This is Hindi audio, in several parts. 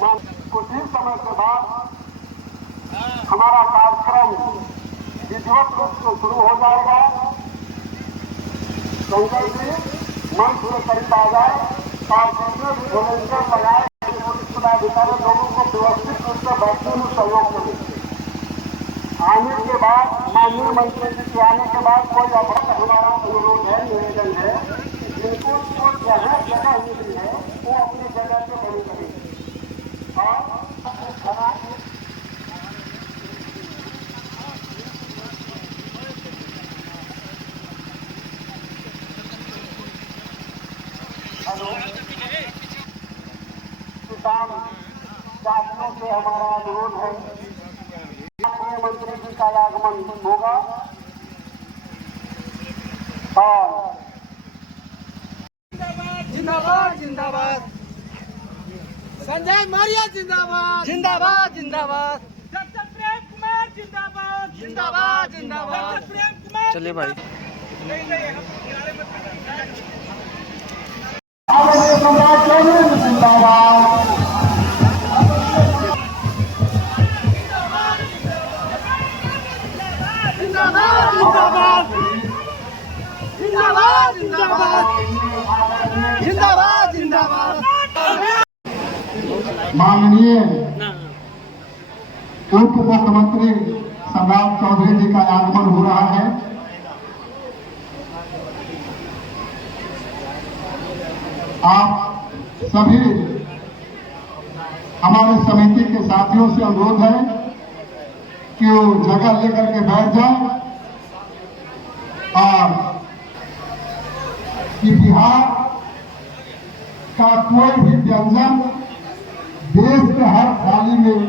कुछ ही समय के बाद हमारा कार्यक्रम विधिवत रूप से शुरू हो जाएगा। संजय जी मंच के करीब आ जाए और जितने भी वॉलंटियर लगाए पुलिस पदाधिकारी लोगों को व्यवस्थित रूप से बैठने में सहयोग करें। आने के बाद माननीय मंत्री जी के आने के बाद कोई अपराध हमारा अनुरोध है, निवेदन है, जिनको जो जगह जगह मिली है वो अपनी जगह से बनी करें और किसान साथियों से हमारा अनुरोध है, माननीय मंत्री जी का आगमन होगा और जिंदाबाद जिंदाबाद संजय मौर्य जिंदाबाद जिंदाबाद जिंदाबाद डॉक्टर प्रेम कुमार जिंदाबाद जिंदाबाद जिंदाबाद डॉक्टर प्रेम कुमार। चलिए भाई जिंदाबाद जिंदाबाद जिंदाबाद जिंदाबाद। माननीय उप मुख्यमंत्री सम्राट चौधरी जी का आगमन हो रहा है। आप सभी हमारे समिति के साथियों से अनुरोध है कि वो जगह लेकर के बैठ जाए और कि बिहार का कोई भी व्यंजन देश के हर थाली में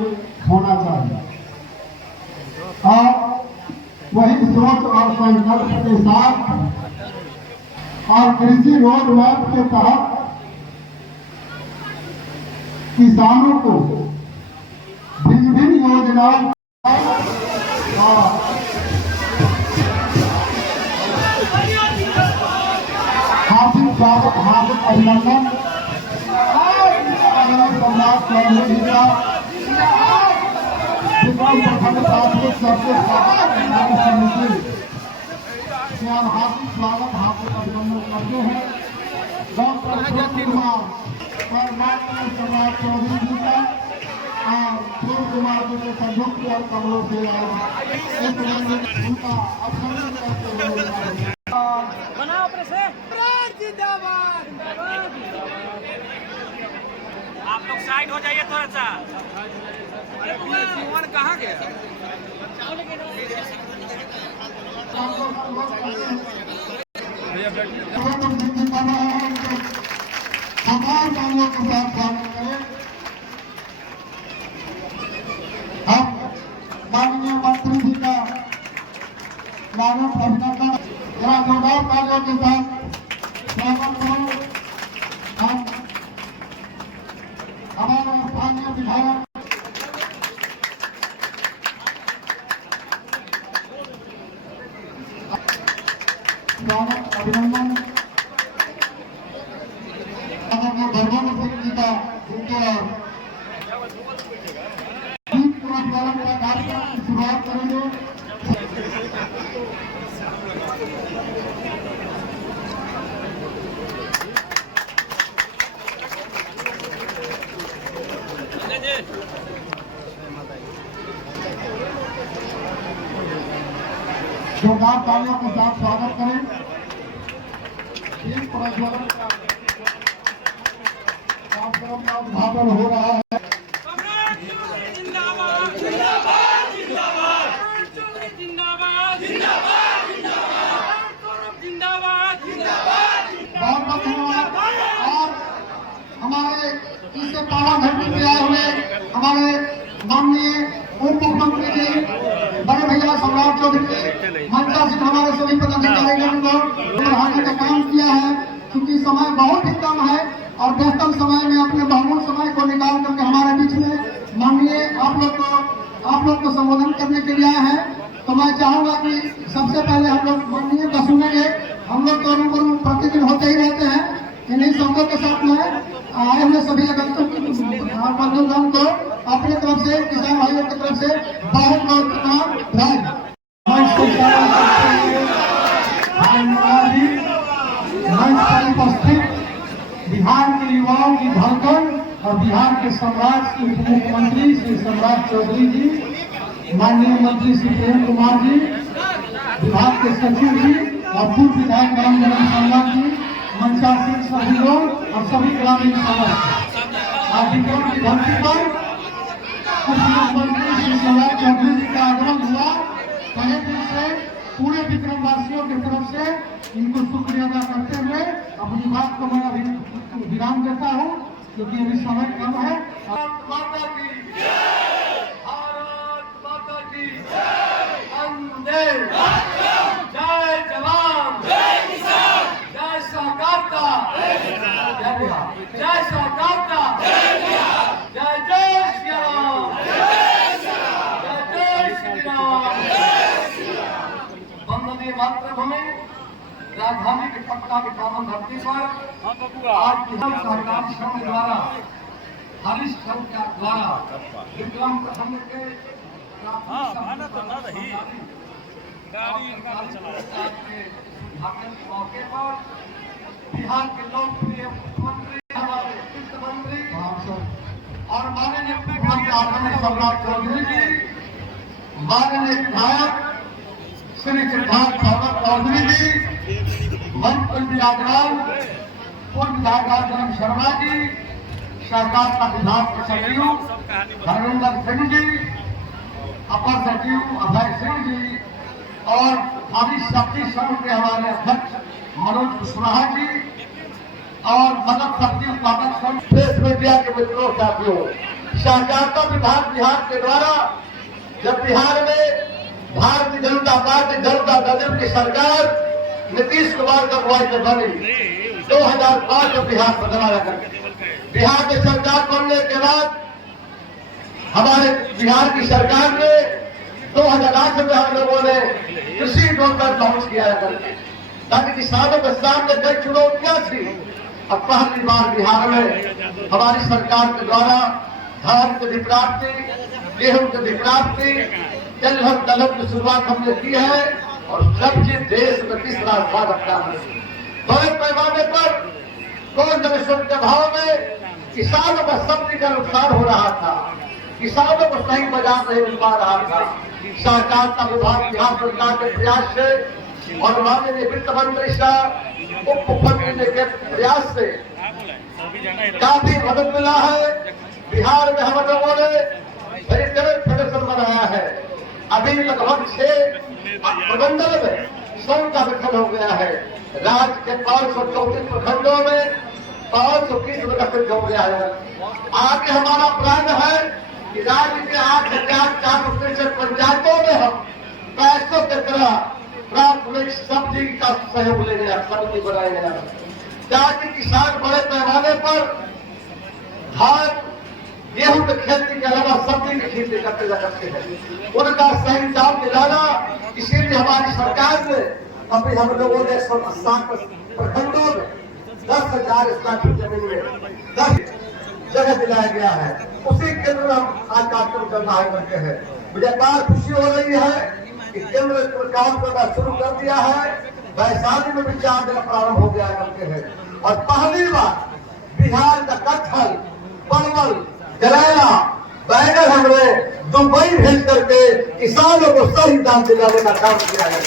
होना चाहिए और वही सोच और संकल्प के साथ और कृषि रोड मैप के तहत किसानों को भिन्न भिन्न योजनाओं और हार्दिक स्वागत हार्दिक अभिनंदन सम्राट चौधरी जी का प्रखंड प्राथमिक सबसे समिति से हम हार्दिक स्वागत हार्दिक अभिनंदन करते हैं। डॉक्टर सम्राट चौधरी जी का और सूर्य कुमार जी के संयुक्त और कमलों से उनका अभिनंदन करते हुए बनाओ जिंदाबाद। आप लोग साइड हो जाइए थोड़ा सा। जीवन कहाँ गया? समाज वालों के साथ शामिल करें। हम माननीय मंत्री जी का स्वागत अभिनंदन जरा जोरदार तालियों के साथ स्वागत करें। हम हमारे स्थानीय विधायक स्वागत अभिनंदन धर्मेंद्र सिंह जी का उनके दीप पुरस्कार का कार्यक्रम की शुरुआत करेंगे। जोरदार तालियों के साथ स्वागत करें। दीप प्रज्वलन का कार्यक्रम का उद्घाटन हो रहा है। जिंदाबाद जिंदाबाद जिंदाबाद जिंदाबाद जिंदाबाद जिंदाबाद। बहुत बहुत धन्यवाद। और हमारे इससे पावन धरती में आए हुए हमारे माननीय उप मुख्यमंत्री जी बड़े भैया सम्राट चौधरी मंचा से हमारे सभी पदाधिकारीगण को बढ़ाने का काम किया है। क्योंकि समय बहुत ही कम है और व्यस्तम समय में अपने बहुमूल्य समय को निकाल करके हमारे बीच में माननीय आप लोग को संबोधन करने के लिए आए हैं। तो मैं चाहूंगा कि सबसे पहले हम लोग माननीय का सुनेंगे। हम लोग तो रूबरू प्रतिदिन होते ही रहते हैं, इन्हीं शब्दों के साथ में आए हुए सभी बंधुगण को अपने तरफ से, किसान भाइयों की तरफ से बहुत बहुत प्रणाम। उपस्थित बिहार के युवाओं की धड़कन और बिहार के सम्राट श्री उप मुख्यमंत्री श्री सम्राट चौधरी जी, माननीय मंत्री श्री प्रेम कुमार जी, विभाग के सचिव जी और पूर्व विधायक राम जन्म शर्मा जी, मंचासीन सभी लोग और सभी ग्रामीण समाज। आज विक्रम की धरती पर उप मुख्यमंत्री श्री सम्राट चौधरी जी का आगमन हुआ। पहले दिन से पूरे विक्रम वासियों की तरफ से इनको शुक्रिया अदा करते हुए अपनी बात को मैं अभी विराम देता हूँ, क्योंकि अभी समय कम है। भारत माता की जय, भारत माता की जय, वंदे जय जवान, जय किसान, जय सहकारिता, जय बिहार, जय सहकारिता, जय बिहार, जय जय श्री राम, जय श्री राम, वंदे मातृभूमि। राजधानी के पटना के पावन धरती पर आज सरकार संघ द्वारा हरीश संघ के द्वारा विक्रम प्रखंड के मौके पर बिहार के लोकप्रिय मुख्यमंत्री हमारे वित्त मंत्री और माननीय मुख्यमंत्री सम्राट चौधरी जी, माननीय विधायक श्री सिद्धार्थ चौधरी जी, मंत्री विराजमान पूर्व विधायक जन्म शर्मा जी, सहकारिता विभाग के सचिव धर्मेंद्र सिंह जी, अपर सचिव अभय सिंह जी और हरीश शक्ति संघ के हमारे अध्यक्ष मनोज कुशवाहा जी और मदद शक्ति उत्पादक संघ प्रेस मीडिया के मित्रों साथियों, सहकारिता विभाग बिहार के द्वारा जब बिहार में भारतीय जनता पार्टी जनता दल की सरकार नीतीश कुमार का अगुवाई में बनी 2005 में बिहार बदला जाकर बिहार की सरकार बनने के बाद हमारे बिहार की सरकार ने 2008 में हम लोगों ने कृषि लोन पर लॉन्च किया करके, ताकि किसानों के सामने कई चुनौतियां थी। अब पहली बार बिहार में हमारी सरकार के द्वारा धान की प्राप्ति, गेहूं की प्राप्ति, तिलहन दलहन की शुरुआत हमने की है और सब्जी देश में तीसरा स्थान रखता है। बड़े पैमाने पर कौन निःशुल्क के भाव में किसानों का सब्जी का नुकसान हो रहा था, किसानों को सही बाजार नहीं मिल पा रहा था। सहकारिता विभाग बिहार सरकार के प्रयास से और माननीय वित्त मंत्री साहब उप मुख्यमंत्री के प्रयास से काफी मदद मिला है। बिहार में हम लोगों ने वेजिटेबल फेडरेशन बनाया है। अभी लगभग 6 प्रमंडल में संघ का गठन हो गया है। राज्य के 534 प्रखंडों में 530 में गठित हो गया है। आगे हमारा प्लान है कि राज्य के 8,463 पंचायतों में हम पैसों की तरह प्राथमिक सब्जी का सहयोग लेंगे, सब्जी बनाएंगे, ताकि किसान बड़े पैमाने पर धान गेहूं की खेती के अलावा सब्जी की खेती करते जा सकते हैं। उनका सही दाम दिलाना, इसीलिए हमारी सरकार ने अभी हम लोगों ने 180 प्रखंडों में 10,000 स्क्वायर फीट जमीन में 10 जगह दिलाया गया है। उसी केंद्र में हम आज कार्यक्रम करना है करके है। मुझे बात खुशी हो रही है कि केंद्र काम करना शुरू कर दिया है। वैशाली में भी 4 जगह प्रारंभ हो गया करके है और पहली बार बिहार का कटहल, परवल, करेला, बैगन हमने दुबई भेज करके किसानों को सही दाम दिलाने का काम किया है।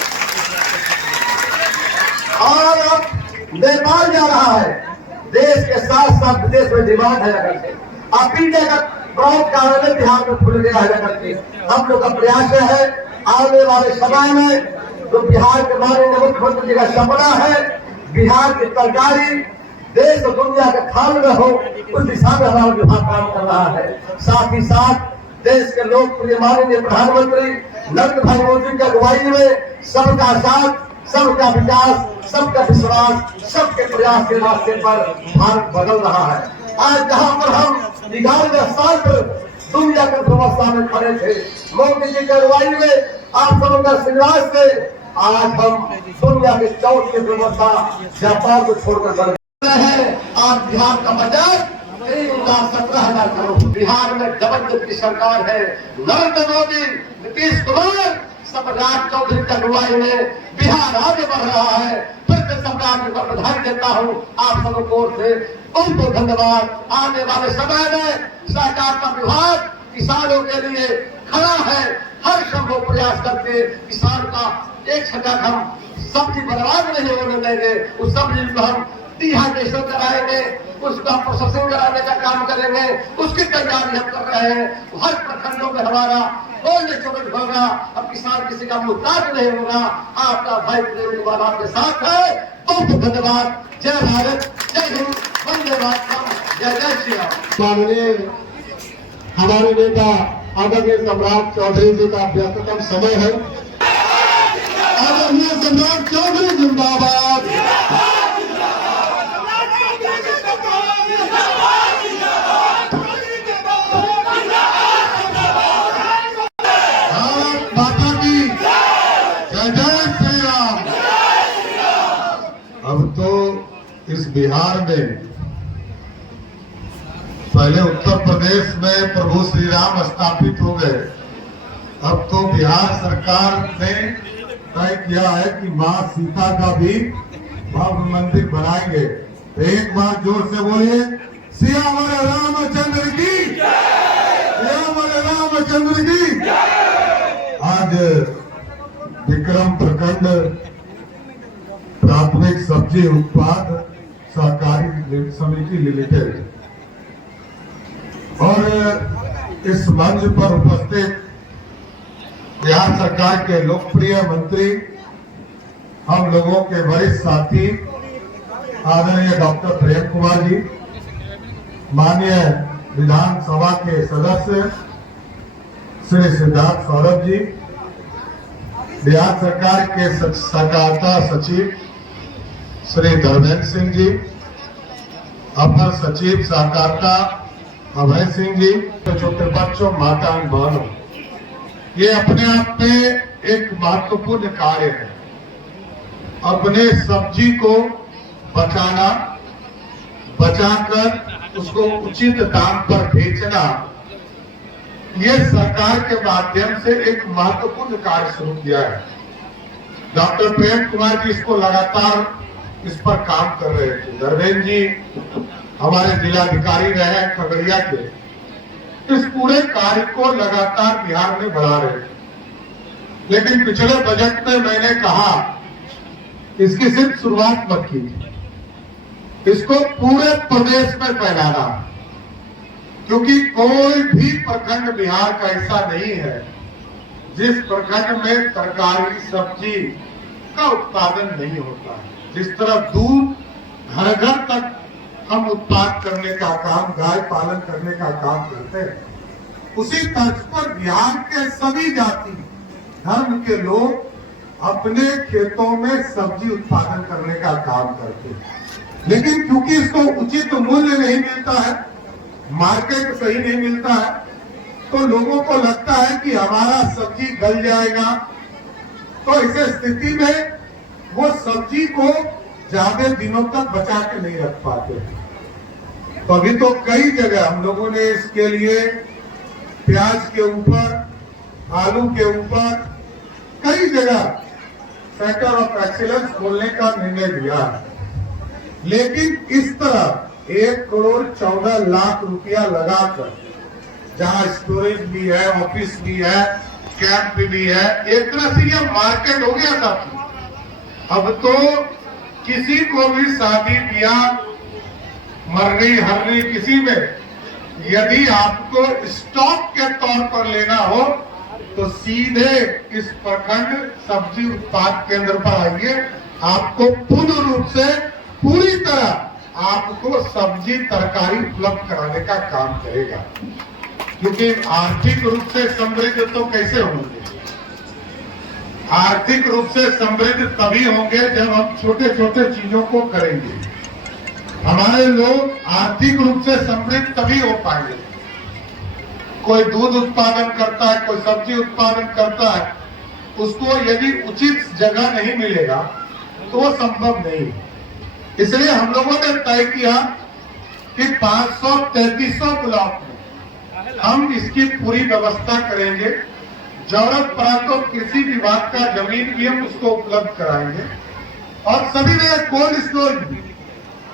और अब नेपाल जा रहा है, देश के साथ साथ विदेश में डिमांड है करके। अभी का बहुत कार्यालय बिहार में खुल गया है करके हम लोग का प्रयास है। आने वाले समय में जो बिहार के माननीय मुख्यमंत्री जी का सपना है, बिहार की तरकारी देश और दुनिया के खान में हो, उस दिशा में हमारा विभाग काम कर रहा है। साथ ही साथ देश के लोकप्रिय माननीय प्रधानमंत्री नरेंद्र भाई मोदी की अगुवाई में सबका साथ, सबका विकास, सबका विश्वास, सबके प्रयास के रास्ते पर भारत बदल रहा है। आज जहाँ पर हम 11 साल पर दुनिया के व्यवस्था में खड़े थे, मोदी जी की अगुवाई में आप सबों का आशीर्वाद से आज हम दुनिया के 4th व्यवस्था जापान को छोड़कर है। आज बिहार का बजट 17,000 करोड़। बिहार में डबल की सरकार है। नरेंद्र मोदी, नीतीश कुमार, सम्राट चौधरी की अगुवाई में बिहार आगे बढ़ रहा है। फिर से सरकार को बधाई देता हूँ आप सबों को ओर से उनको धन्यवाद। आने वाले समय में सहकारिता विभाग किसानों के लिए खड़ा है। हर संभव प्रयास करके किसान का एक छटक हम सब्जी बर्बाद नहीं होने देंगे। उस सब्जी को हम डिहाइड्रेशन कराएंगे, उसका प्रोसेसिंग कराने का काम करेंगे। उसकी तैयारी हम कर रहे हैं। हर प्रखंडों में हमारा कोल्ड स्टोरेज होगा। अब किसान किसी का मुहताज नहीं होगा। आपका भाई प्रेम कुमार आपके साथ है। बहुत धन्यवाद। जय भारत, जय हिंद, वंदे मातरम, जय जय श्री राम। माननीय हमारे नेता आदरणीय सम्राट चौधरी जी का व्यस्ततम समय है। आदरणीय सम्राट चौधरी जिंदाबाद। भारत माता की जय जय श्री राम। अब तो इस बिहार में, पहले उत्तर प्रदेश में प्रभु श्री राम स्थापित हो गए। अब तो बिहार सरकार ने तय किया है कि मां सीता का भी भव्य मंदिर बनाएंगे। एक बार जोर से बोलिए, सियावर रामचंद्र की, सियावर रामचंद्र की। आज विक्रम प्रखंड प्राथमिक सब्जी उत्पाद सहकारी समिति लिमिटेड और इस मंच पर उपस्थित बिहार सरकार के लोकप्रिय मंत्री, हम लोगों के वरिष्ठ साथी आदरणीय डॉक्टर प्रेम कुमार जी, माननीय विधानसभा के सदस्य श्री सिद्धार्थ सौरभ जी, बिहार सरकार के सहकारिता सचिव श्री धर्मेंद्र सिंह जी, अपर सचिव सहकारिता अभय सिंह जी, छोटे बच्चों, माता बहनों, ये अपने आप में एक महत्वपूर्ण कार्य है। अपने सब्जी को बचाना, बचाकर उसको उचित दाम पर बेचना, ये सरकार के माध्यम से एक महत्वपूर्ण कार्य शुरू किया है। डॉक्टर प्रेम कुमार जी इसको लगातार इस पर काम कर रहे थे। धर्मेंद्र जी हमारे जिलाधिकारी रहे खगड़िया के, इस पूरे कार्य को लगातार बिहार में बढ़ा रहे थे। लेकिन पिछले बजट में मैंने कहा इसकी सिर्फ शुरुआत मत कीजिए, इसको पूरे प्रदेश में फैलाना, क्योंकि कोई भी प्रखंड बिहार का ऐसा नहीं है जिस प्रखंड में तरकारी सब्जी का उत्पादन नहीं होता है। जिस तरह दूध घर घर तक हम उत्पाद करने का काम, गाय पालन करने का काम करते हैं, उसी तर्ज पर बिहार के सभी जाति धर्म के लोग अपने खेतों में सब्जी उत्पादन करने का काम करते हैं। लेकिन क्योंकि इसको उचित मूल्य नहीं मिलता है, मार्केट सही नहीं मिलता है, तो लोगों को लगता है कि हमारा सब्जी गल जाएगा। तो ऐसे स्थिति में वो सब्जी को ज्यादा दिनों तक बचा के नहीं रख पाते। तो अभी तो कई जगह हम लोगों ने इसके लिए प्याज के ऊपर, आलू के ऊपर कई जगह सेंटर ऑफ एक्सीलेंस खोलने का निर्णय लिया है। लेकिन इस तरह 1,14,00,000 रुपया लगाकर, जहां स्टोरेज भी है, ऑफिस भी है, कैंप भी है, एक तरह से यह मार्केट हो गया था। अब तो किसी को भी शादी ब्याह, मरनी हरनी किसी में यदि आपको स्टॉक के तौर पर लेना हो तो सीधे इस प्रखंड सब्जी उत्पाद केंद्र पर आइए। आपको पूर्ण रूप से, पूरी तरह आपको सब्जी तरकारी उपलब्ध कराने का काम करेगा। क्योंकि आर्थिक रूप से समृद्ध तो कैसे होंगे? आर्थिक रूप से समृद्ध तभी होंगे जब हम छोटे छोटे चीजों को करेंगे। हमारे लोग आर्थिक रूप से समृद्ध तभी हो पाएंगे। कोई दूध उत्पादन करता है, कोई सब्जी उत्पादन करता है, उसको यदि उचित जगह नहीं मिलेगा तो वो संभव नहीं। इसलिए हम लोगों ने तय किया कि 500-3300 ब्लॉक में हम इसकी पूरी व्यवस्था करेंगे। जरूरत पड़ा तो कृषि विभाग का जमीन भी हम उसको उपलब्ध कराएंगे और सभी जगह कोल्ड स्टोरेज भी।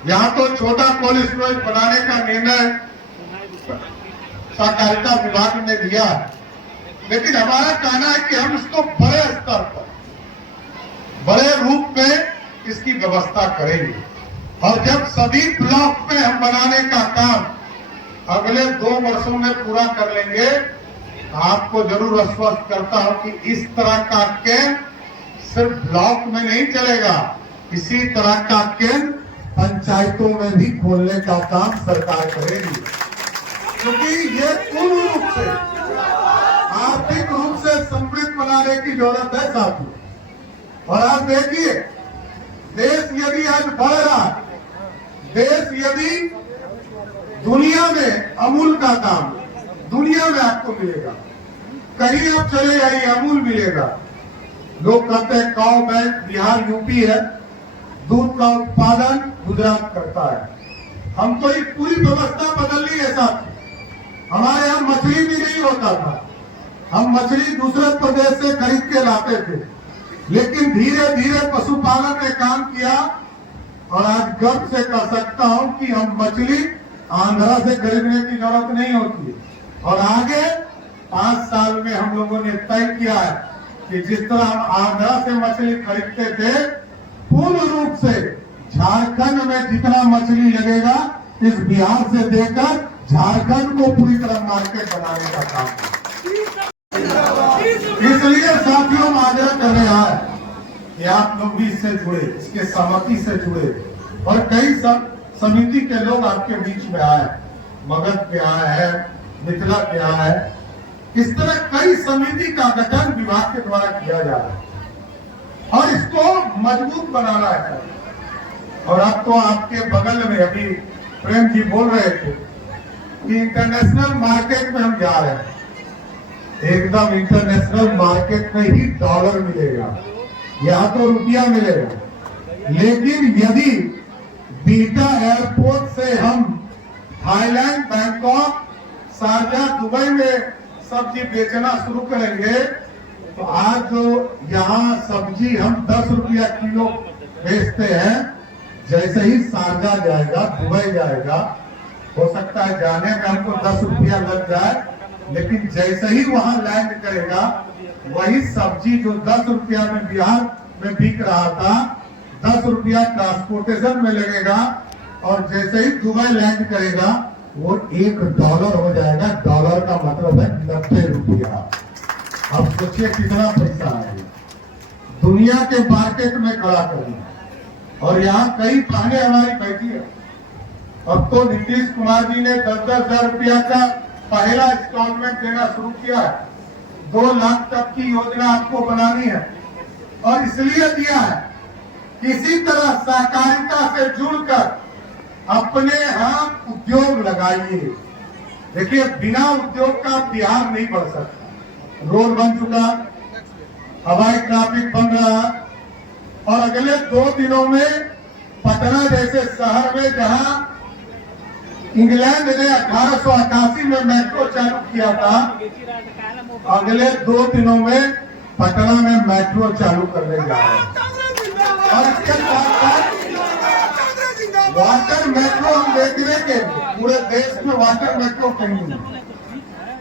यहाँ तो छोटा कोल्ड स्टोरेज बनाने का निर्णय सहकारिता विभाग ने लिया है, लेकिन हमारा कहना है कि हम इसको बड़े स्तर पर, बड़े रूप में इसकी व्यवस्था करेंगे। और जब सभी ब्लॉक में हम बनाने का काम अगले 2 वर्षों में पूरा कर लेंगे, आपको जरूर आश्वस्त करता हूं कि इस तरह का केंद्र सिर्फ ब्लॉक में नहीं चलेगा, इसी तरह का केंद्र पंचायतों में भी खोलने का काम सरकार करेगी, क्योंकि ये पूर्ण रूप से आर्थिक रूप से समृद्ध बनाने की जरूरत है साथियों। और आप देखिए, देश यदि आज बढ़ रहा है, देश यदि दुनिया में अमूल का दाम दुनिया में आपको मिलेगा, कहीं आप चले जाइए अमूल मिलेगा। लोग कहते हैं काउ बैंक बिहार यूपी है, दूध का उत्पादन गुजरात करता है। हम तो एक पूरी व्यवस्था बदल ली है साथ। हमारे यहाँ मछली भी नहीं होता था, हम मछली दूसरे प्रदेश से खरीद के लाते थे, लेकिन धीरे धीरे पशुपालन ने काम किया और आज गर्व से कह सकता हूं कि हम मछली आंध्रा से खरीदने की जरूरत नहीं होती। और आगे 5 साल में हम लोगों ने तय किया है कि जिस तरह हम आंध्रा से मछली खरीदते थे, पूर्ण रूप से झारखंड में जितना मछली लगेगा इस बिहार से देकर झारखंड को पूरी तरह मार्केट बनाने का काम है। इसलिए साथियों हम आग्रह कर रहे हैं कि आप लोग भी इससे जुड़े, इसके सहमति से जुड़े। और कई समिति के लोग आपके बीच में आए, मगध पे आए हैं, मिथिला पे आए हैं। इस तरह कई समिति का गठन विभाग के द्वारा किया जा रहा है और इसको मजबूत बनाना है। और अब तो आपके बगल में अभी प्रेम जी बोल रहे थे कि इंटरनेशनल मार्केट में हम जा रहे हैं, एकदम इंटरनेशनल मार्केट में ही डॉलर मिलेगा, यहाँ तो रुपया मिलेगा। लेकिन यदि बीटा एयरपोर्ट से हम थाईलैंड, बैंकॉक, शारजा, दुबई में सब्जी बेचना शुरू करेंगे तो आज जो यहाँ सब्जी हम 10 रुपया किलो बेचते हैं, जैसे ही शारजा जाएगा, दुबई जाएगा, हो सकता है जाने में हमको 10 रुपया लग जाए, लेकिन जैसे ही वहां लैंड करेगा वही सब्जी जो 10 रुपया में बिहार में बिक रहा था, 10 रुपया ट्रांसपोर्टेशन में लगेगा और जैसे ही दुबई लैंड करेगा वो $1 हो जाएगा। डॉलर का मतलब है 90 रुपया। अब सोचिए कितना पैसा है, दुनिया के मार्केट में खड़ा करना। और यहाँ कई बहनें हमारी बैठी है। अब तो नीतीश कुमार जी ने 10-10 हजार रुपया का पहला इंस्टॉलमेंट देना शुरू किया है। 2 लाख तक की योजना आपको बनानी है और इसलिए दिया है किसी तरह सहकारिता से जुड़कर अपने यहाँ उद्योग लगाइए। देखिए, बिना उद्योग का बिहार नहीं बढ़ सकता। रोड बन चुका, हवाई ट्रैफिक बन रहा और अगले 2 दिनों में पटना जैसे शहर में जहां इंग्लैंड ने 1888 में मेट्रो चालू किया था, अगले 2 दिनों में पटना में मेट्रो चालू करने जा रहे हैं। और इसके साथ साथ वाटर मेट्रो हम देखने के पूरे देश में वाटर मेट्रो कहीं नहीं,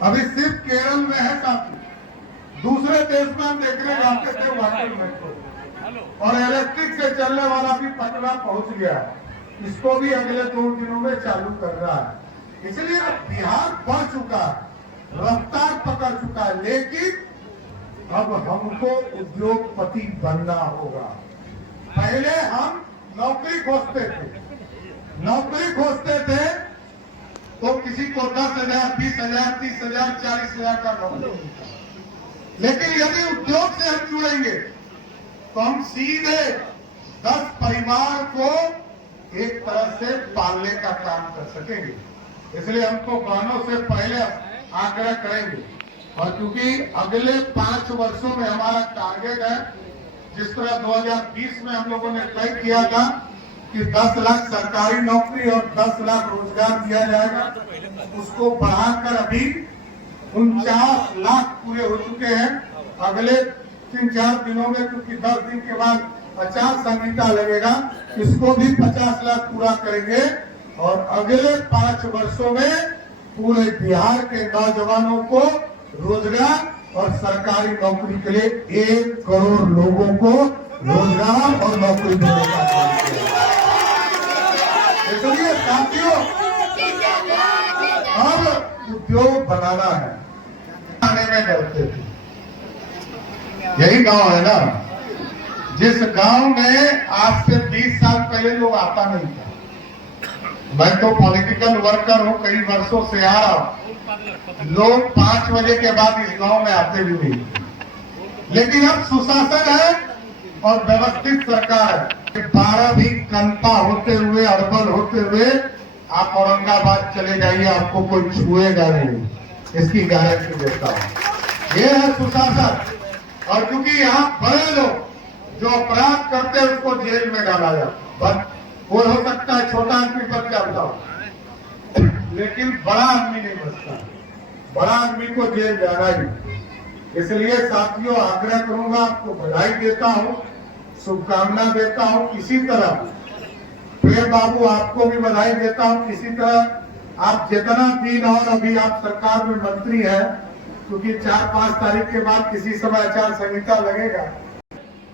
अभी सिर्फ केरल में है साथी। दूसरे देश में हम देखने जाते थे वाटर मेट्रो, और इलेक्ट्रिक से चलने वाला भी पटना पहुंच गया है। इसको भी अगले 2 दिनों में चालू कर रहा है। इसलिए अब बिहार बढ़ चुका है, रफ्तार पकड़ चुका है, लेकिन अब हमको उद्योगपति बनना होगा। पहले हम नौकरी खोजते थे तो किसी को 10,000, 20,000, 30,000, 40,000 का नौकरी मिलता, लेकिन यदि उद्योग से हम जुड़ेंगे तो हम सीधे 10 परिवार को एक तरह से पालने का काम कर सकेंगे। इसलिए हमको बहनों से पहले आग्रह करेंगे। और क्योंकि अगले 5 वर्षों में हमारा टारगेट है, जिस तरह 2020 में हम लोगों ने तय किया था कि 10 लाख सरकारी नौकरी और 10 लाख रोजगार दिया जाएगा, उसको बढ़ाकर अभी 49 लाख पूरे हो चुके हैं। अगले 3-4 दिनों में, क्योंकि 10 दिन के बाद आचार संहिता लगेगा, इसको भी 50 लाख पूरा करेंगे और अगले 5 वर्षों में पूरे बिहार के नौजवानों को रोजगार और सरकारी नौकरी के लिए 1 करोड़ लोगों को रोजगार और नौकरी देने का काम किया। इसलिए साथियों, अब उद्योग बनाना है, आने में डरते थे। यही गांव है ना, जिस गांव में आज से 20 साल पहले लोग आता नहीं था। मैं तो पॉलिटिकल वर्कर हूँ, कई वर्षों से आ रहा हूँ। लोग 5 बजे के बाद इस गांव में आते भी नहीं, लेकिन अब सुशासन है और व्यवस्थित सरकार है। 12 भी कनपा होते हुए, अर्बन होते हुए आप औरंगाबाद चले जाइए, आपको कोई छुएगा नहीं, इसकी गारंटी देता हूँ। ये है सुशासन। और क्योंकि यहाँ बड़े लोग जो अपराध करते हैं उसको जेल में डाला जाता है। वो हो सकता है छोटा आदमी बच जाता हो, लेकिन बड़ा आदमी नहीं बचता। बड़ा आदमी को जेल जाना ही। इसलिए साथियों, आग्रह करूंगा, आपको बधाई देता हूं, शुभकामना देता हूं। इसी तरह प्रेम बाबू, आपको भी बधाई देता हूं। इसी तरह आप जितना दिन और अभी आप सरकार में मंत्री हैं, क्योंकि 4-5 तारीख के बाद किसी समय आचार संहिता लगेगा,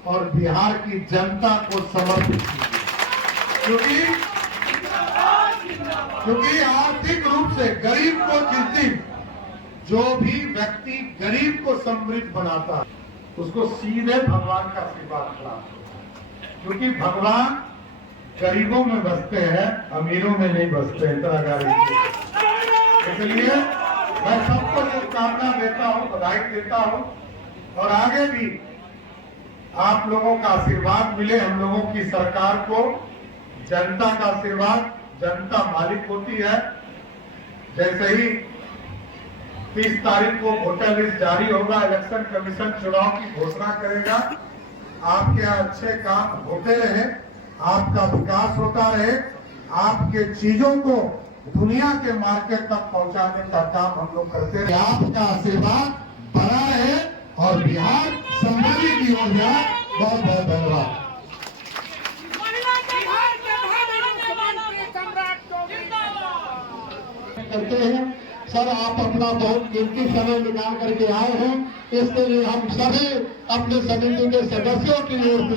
और बिहार की जनता को समर्पित कीजिए, क्योंकि आर्थिक रूप से गरीब को जिस दिन जो भी व्यक्ति गरीब को समृद्ध बनाता है, उसको सीधे भगवान का आशीर्वाद प्राप्त होता है। क्योंकि भगवान गरीबों में बसते हैं, अमीरों में नहीं बसते, इतना गारंटी। इसलिए मैं सबको शुभकामना देता हूं, बधाई देता हूं, और आगे भी आप लोगों का आशीर्वाद मिले। हम लोगों की सरकार को जनता का आशीर्वाद, जनता मालिक होती है। जैसे ही 30 तारीख को वोटर लिस्ट जारी होगा, इलेक्शन कमीशन चुनाव की घोषणा करेगा, आपके अच्छे काम होते रहे, आपका विकास होता रहे, आपके चीजों को दुनिया के मार्केट तक पहुंचाने का काम हम लोग करते रहे। आपका आशीर्वाद बना रहे और बिहार समृद्धि की ओर जाए। बहुत बहुत धन्यवाद। करते हैं सर, आप अपना बहुत कीमती समय निकाल करके आए हैं, इसके लिए हम सभी अपने समिति के सदस्यों की ओर से